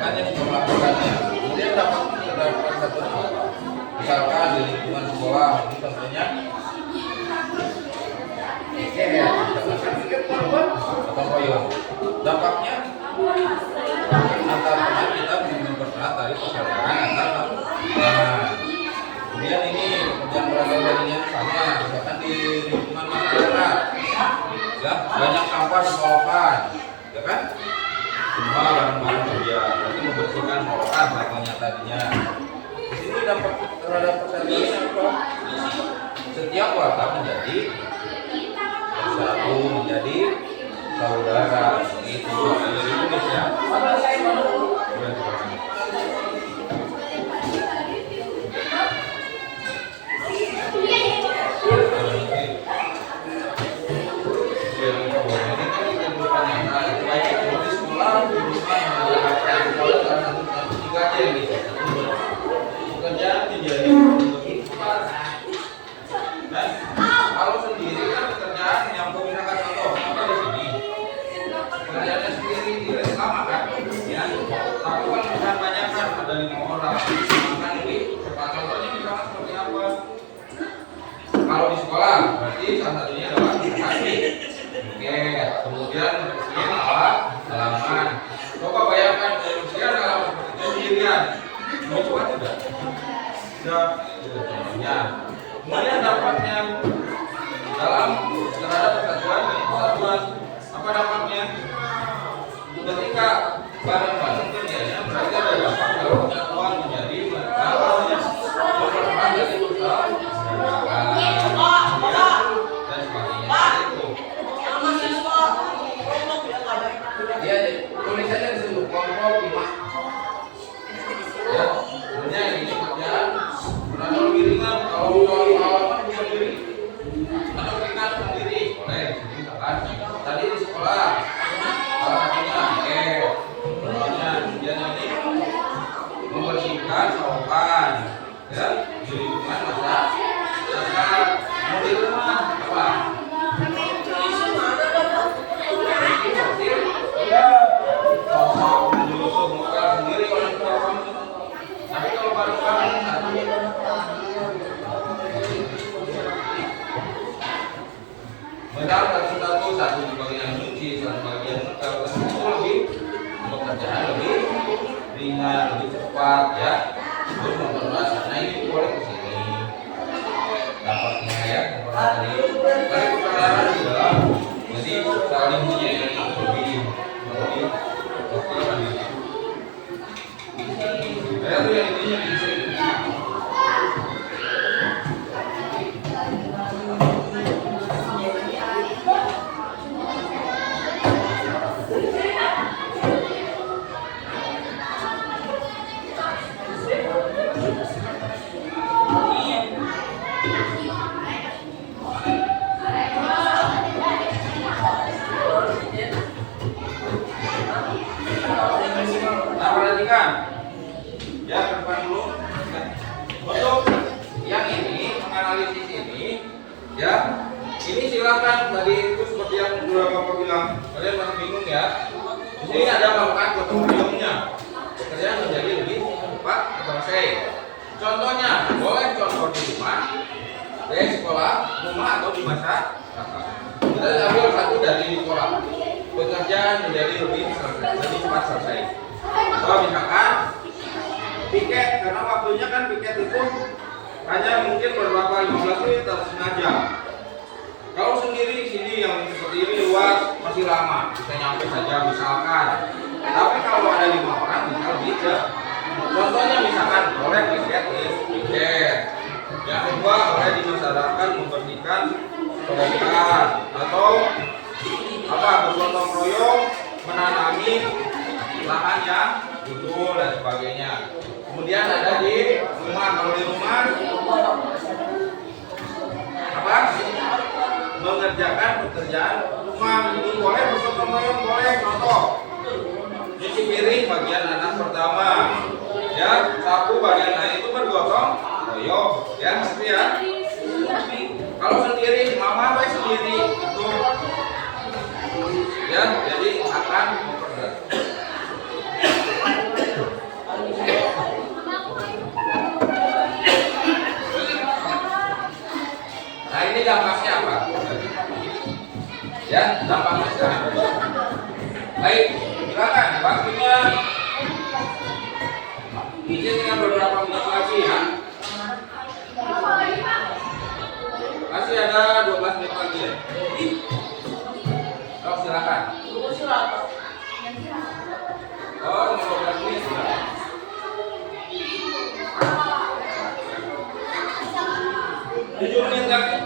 makanya sudah melakukannya. Kemudian dapat persatuan apa? Misalkan di lingkungan sekolah, ini contohnya gotong royong. Dampaknya antar teman kita mempererat tadi persaudaraan antar. Nah, kemudian ini pekerjaan olahraga sama, misalkan di lingkungan masyarakat, ya banyak sampah di polokan, ya kan? Semua barang-barang kerja, berarti membersihkan polokan levelnya tadinya. Di sini dampak terhadap persaudaraan apa? Setiap warga menjadi bersatu, menjadi saudara. Itu dari Indonesia. Kalau sendiri kan pekerjaan yang menggunakan contoh apa di sini pekerjaannya sendiri tidak sama kan ya, tapi kalau misalnya banyak kan ada 5 orang maka ini contohnya misalnya seperti apa kalau di sekolah berarti salah satunya adalah kasih oke, kemudian bersihin alat halaman. Coba bayangkan bersihin halaman seperti itu sendirian coba tidak contohnya. Kemudian dampaknya dalam terhadap persatuan apa dampaknya? Ketika barang-barang kerjanya berarti ada dampak kalau persatuan menjadi mempererat dari usaha dan sebagainya itu. Ya, tulisannya disebut kelompok 5. Ya, sebenarnya ini pekerjaan berada lebih ringan kalau halaman bisa sendiri atau ringan sendiri boleh sendiri misalkan tadi di sekolah salah satunya contohnya kemudian ini membersihkan sawahan ya di lingkungan masyarakat. Mau di rumah apa sosok menyusup muka sendiri orang tua kamu. Tapi kalau bareng-bareng medal satu di bagian nyuci, satu bagian ngepel, itu lebih pekerjaan lebih ringan, lebih cepat ya. Terus memperluas, nah ini boleh ke sini. Dapatnya ya, tadi perkara di dalam, jadi saling menyayangi itu lebih saya tuh yang intinya di sini. Nah, perhatikan ya ke depan dulu. Untuk yang ini menganalisis ini ya ini silakan tadi itu seperti yang sudah Bapak bilang kalian masih bingung ya. Di sini ada melakukan gotong royongnya pekerjaan menjadi lebih cepat selesai. Contohnya boleh contoh di rumah, dari sekolah, rumah atau di masyarakat. Kita ambil satu dari di sekolah pekerjaan menjadi lebih cepat selesai. Kalau misalkan piket, karena waktunya kan piket itu hanya mungkin beberapa 15 menit atau setengah jam. Kalau sendiri sini yang seperti ini luas masih lama, bisa nyampe saja misalkan. Tapi kalau ada 5 orang bisa lebih jauh. Contohnya misalkan boleh piket. Yang kedua boleh di masyarakat membersihkan polokan atau apa bergotong royong menanami lahan yang gundul dan sebagainya. Kemudian ada di rumah, kalau di rumah apa mengerjakan pekerjaan rumah ini boleh bergotong royong boleh. Contoh cuci piring bagian anak pertama ya, sapu bagian lain itu bergotong royong ya pasti ya. Kalau sendiri mama baik sendiri itu ya jadi akan memperberat. Ini tinggal beberapa menit lagi ya. Masih ada 12 menit lagi ya. Oh, silakan. Oh, 15 menit sudah. 7 menit lagi.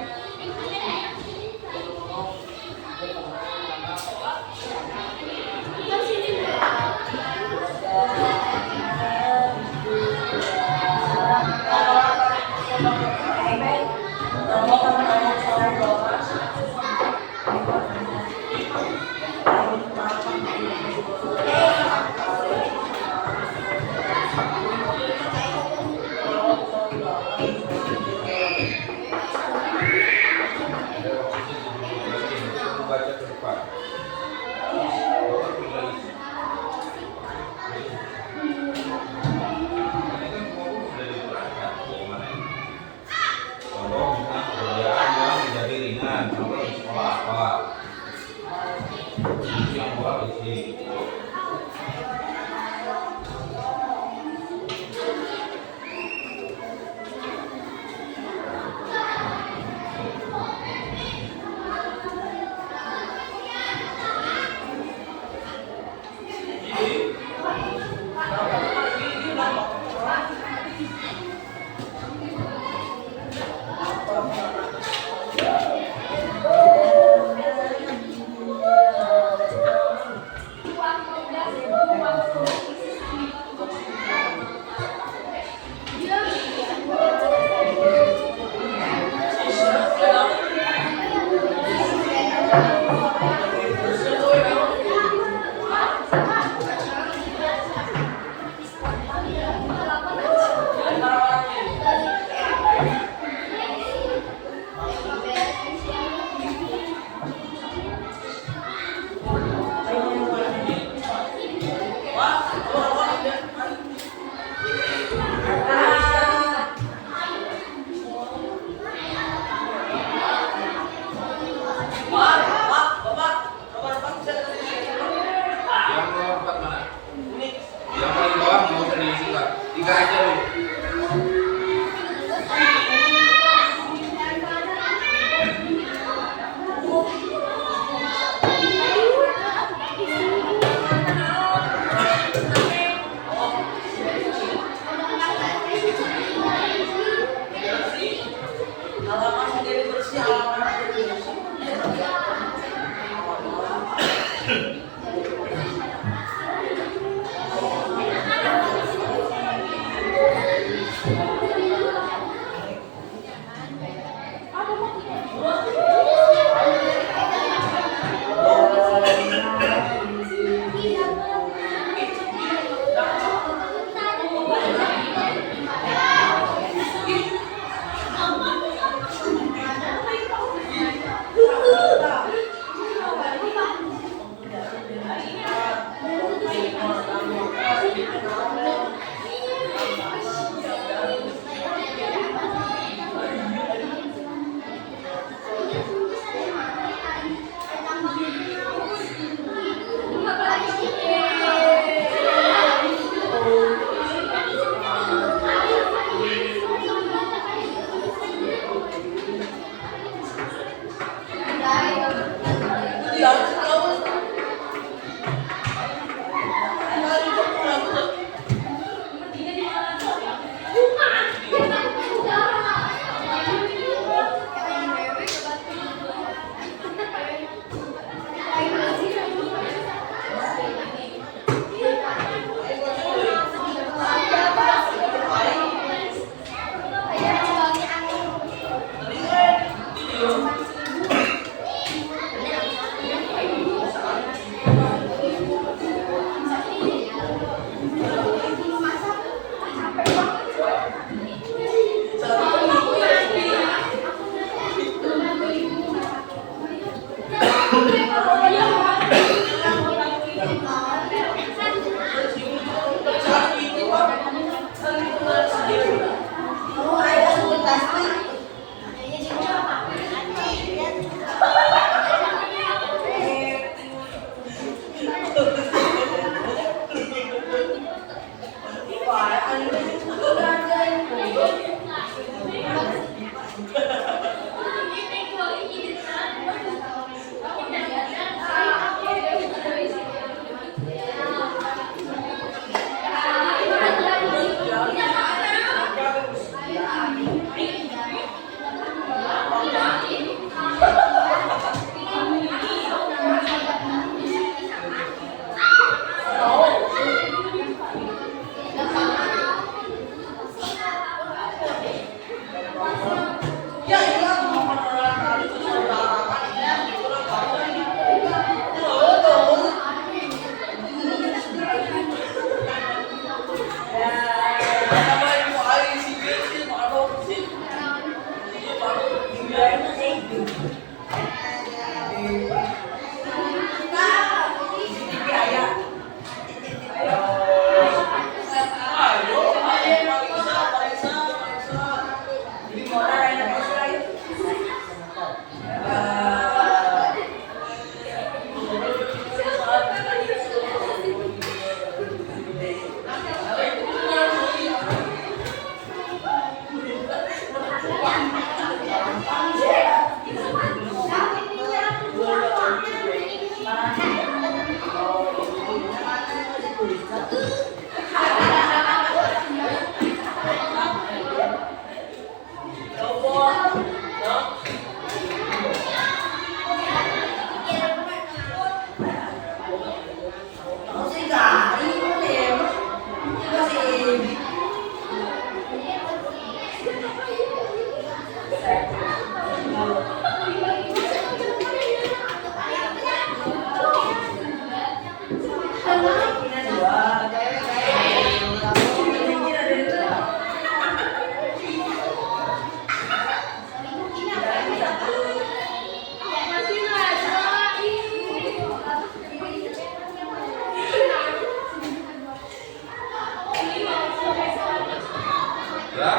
Ya,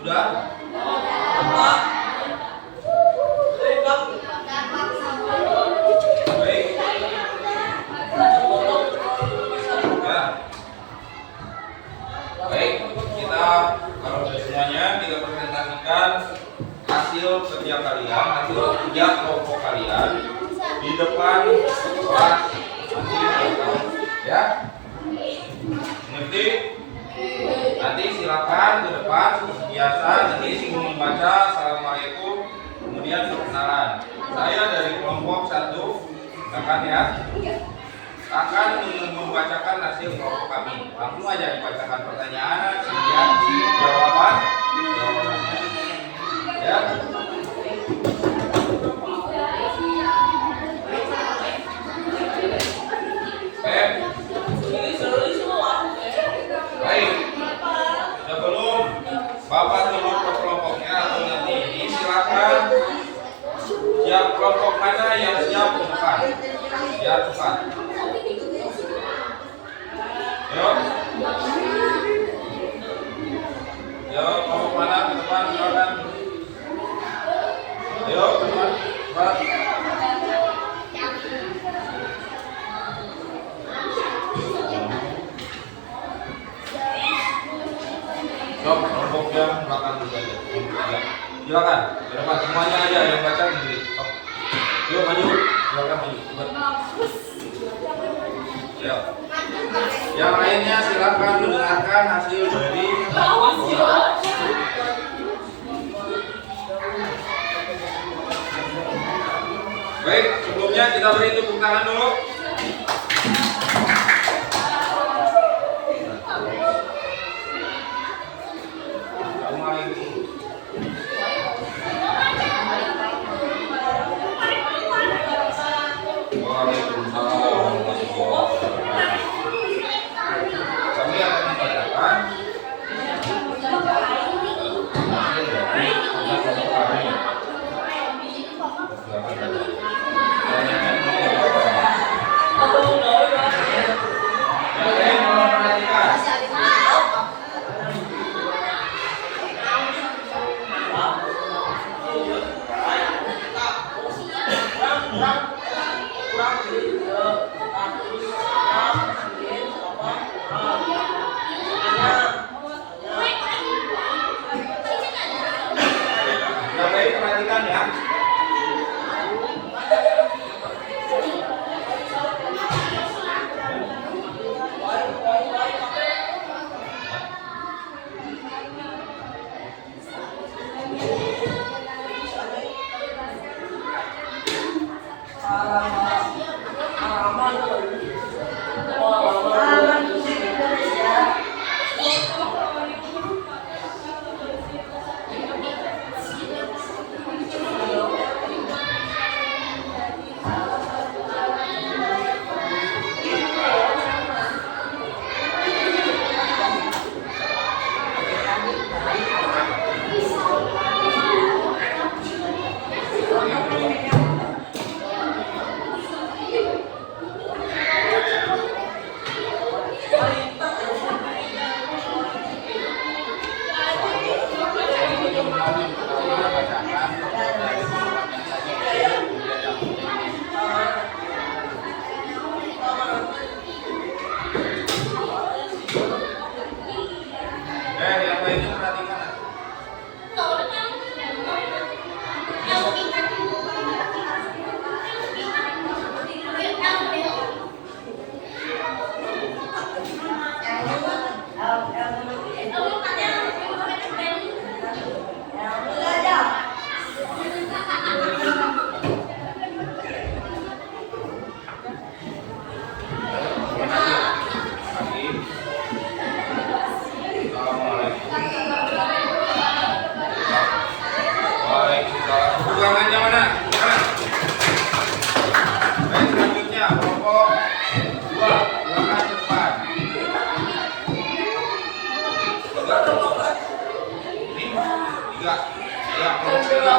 sudah. Baik. Ya. Baik, kita kalau sudah semuanya kita presentasikan hasil kerja kalian, hasil kerja kelompok kalian di depan kelas ya. Ngerti? Nanti silakan ke depan biasa nanti singgung membaca assalamualaikum kemudian perkenalan. Saya dari kelompok 1 akan membacakan hasil kelompok kami. Langsung aja dibacakan pertanyaan kemudian jawabannya. Ya. Baik. Sebelum Bapak turun ke kelompoknya atau nanti ini silakan siap kelompok mana yang siap ke depan. Ya cepat. Yo. Yo, kelompok mana ke depan silakan. Ayo ke depan. Cepat. Sok, kelompok yang belakang dulu aja. Ya. Silakan, ke depan semuanya aja yang baca sendiri. Sok. Yuk maju, silakan maju. Cepat. Ya. Yang lainnya silakan mendengarkan hasil dari Baik, sebelumnya kita beri tepuk tangan dulu. Kami akan membacakan tiga. Ya, kelompok tiga.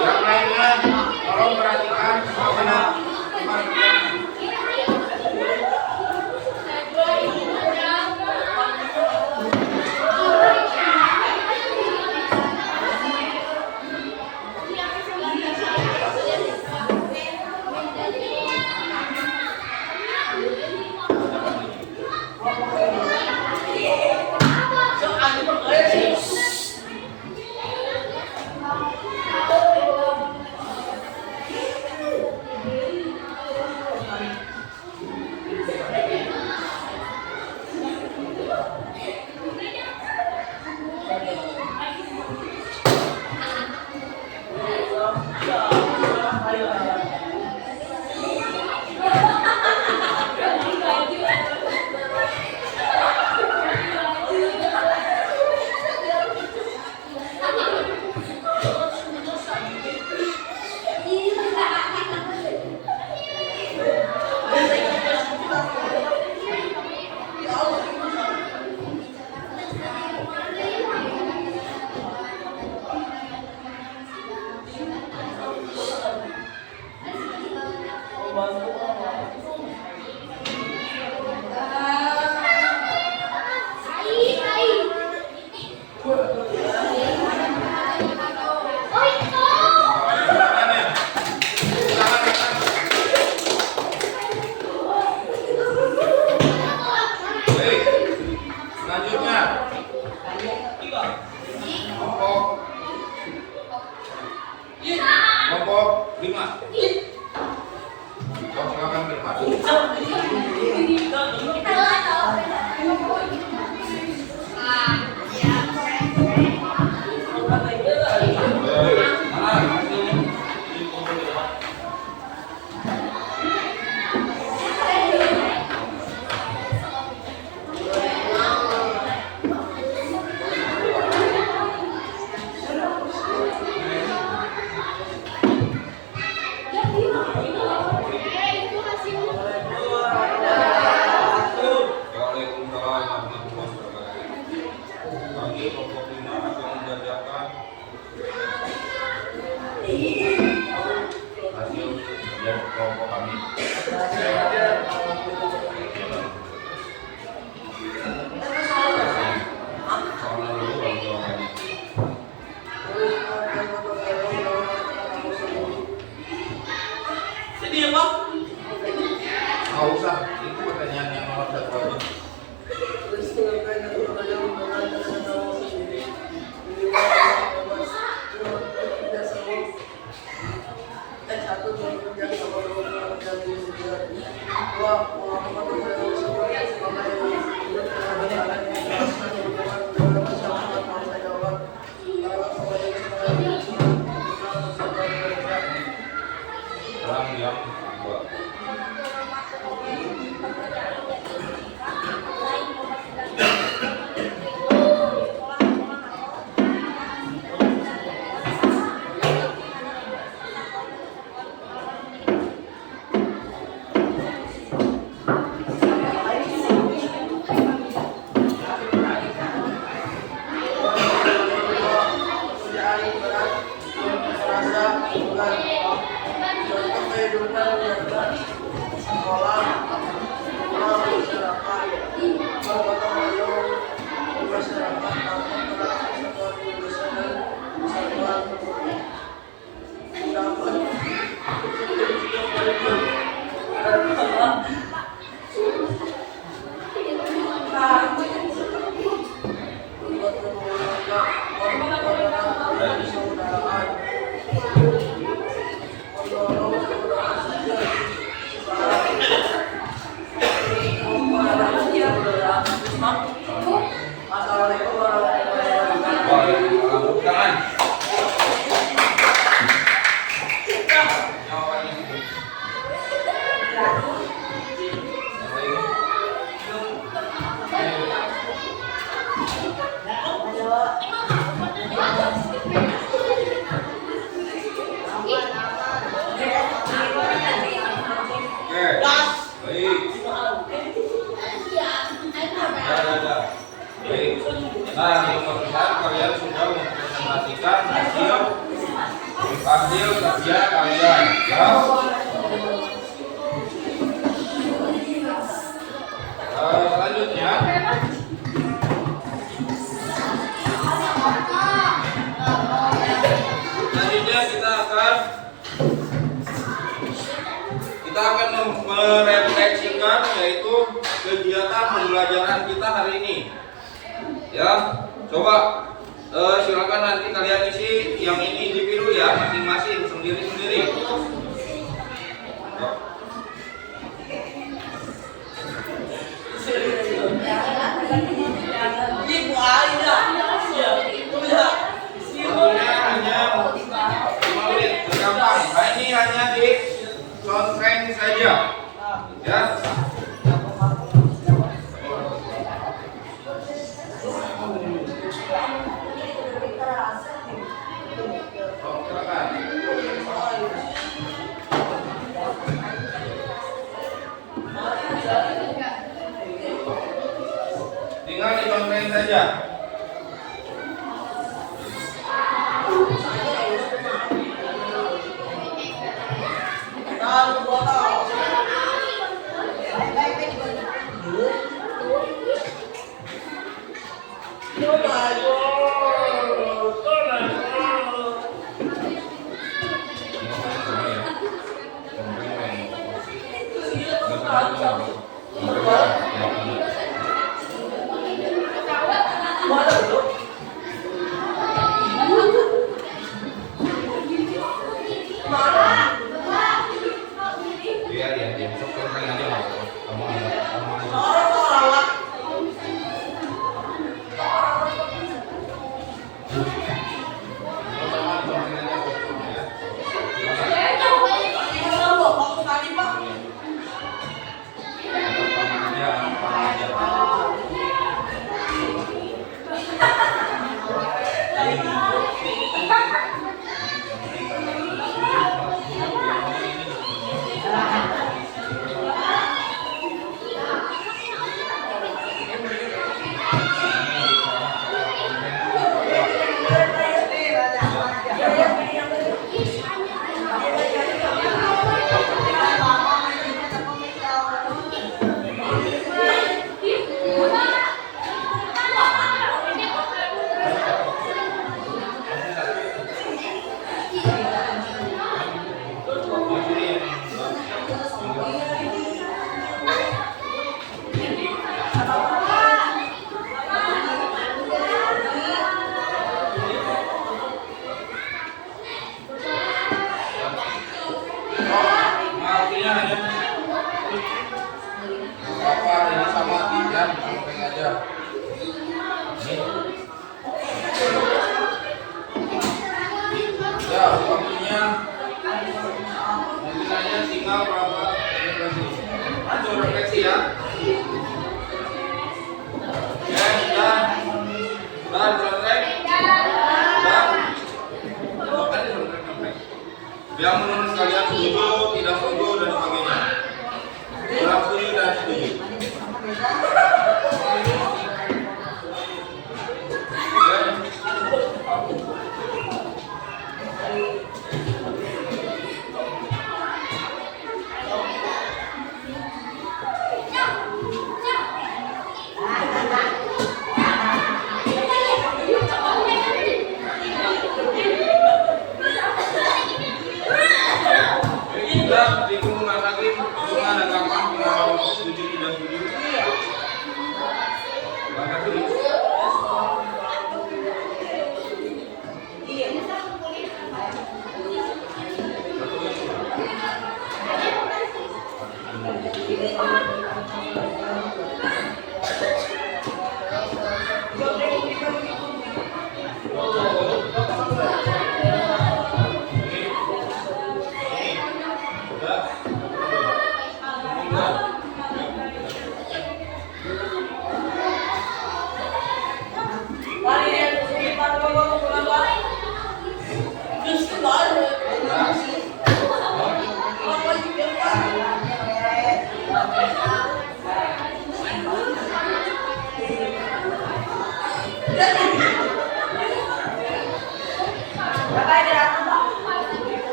Yang lainnya, tolong perhatikan bagaimana kelompok 5. Silakan berdebat. Nggak usah, itu pertanyaan yang nomor 1 aja. Sekarang yang 2. di nomor 1 kalian sudah mempresentasikan hasil kerja kalian, ya. Selanjutnya kita akan merefleksikan yaitu kegiatan pembelajaran kita hari ini. Ya, coba silakan nanti kalian isi yang ini di biru ya, masing-masing sendiri-sendiri. Ini hanya di conference saja, ya. Tinggal di conference saja. Ya, waktunya mungkin aja tinggal berapa refleksi. Lanjut refleksi ya. Ya, sudah selesai. Sudah. Kan selesai. Yang menurut kalian setuju, tidak setuju dan sebagainya. Kurang setuju dan setuju.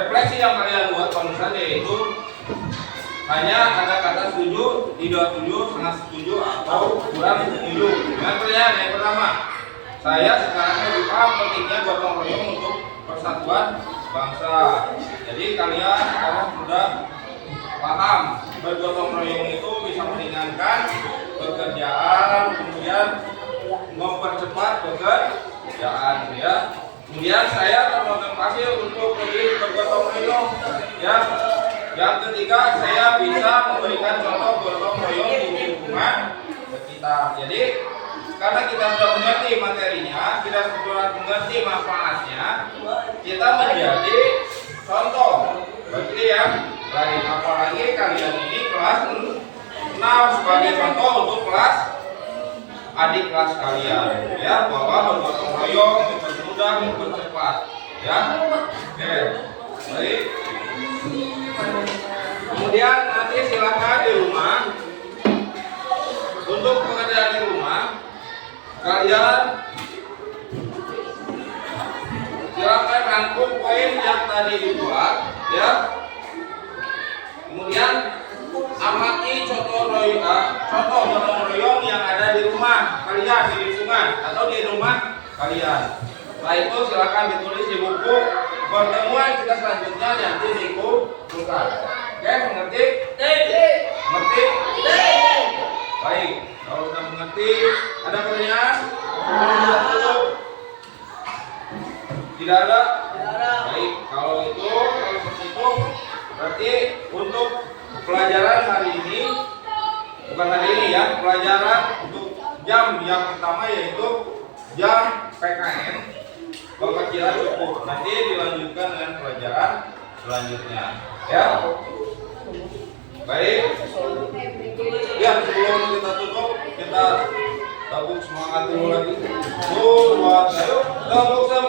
refleksi yang kalian buat barusan yaitu hanya ada kata setuju, tidak setuju, sangat setuju, atau kurang setuju. Dengan pertanyaan yang pertama, saya sekarang lebih paham pentingnya gotong royong untuk persatuan bangsa. Jadi kalian sekarang sudah paham bergotong royong itu bisa meringankan pekerjaan, kemudian mempercepat pekerjaan, ya. Kemudian saya termotivasi untuk lebih bergotong royong, ya. Yang ketiga, saya bisa memberikan contoh gotong royong di lingkungan sekitar. Jadi karena kita sudah mengerti materinya, kita sudah mengerti manfaatnya, kita menjadi contoh bagi yang lain. Apalagi kalian ini kelas 6 sebagai contoh untuk kelas adik kelas kalian, ya, bahwa bergotong royong mempermudah, mempercepat, ya. Oke, baik. Kemudian nanti silakan di rumah untuk pekerjaan di rumah kalian silakan rangkum poin yang tadi dibuat, ya. Kemudian amati contoh gotong royong yang ada di rumah kalian, di lingkungan atau di rumah kalian. Setelah itu silakan ditulis di buku. Pertemuan kita selanjutnya nanti dikumpulkan. Oke, mengerti? Mengerti? Baik, kalau sudah mengerti, ada pertanyaan? Tidak ada? Baik, kalau seperti itu, berarti untuk pelajaran hari ini, bukan hari ini ya, pelajaran untuk jam yang pertama yaitu jam PKN pengerjaan cukup. Nanti dilanjutkan dengan pelajaran selanjutnya, ya. Baik. Ya, sebelum kita tutup, kita tabung semangat dulu lagi. 1, 2, 3, tabung.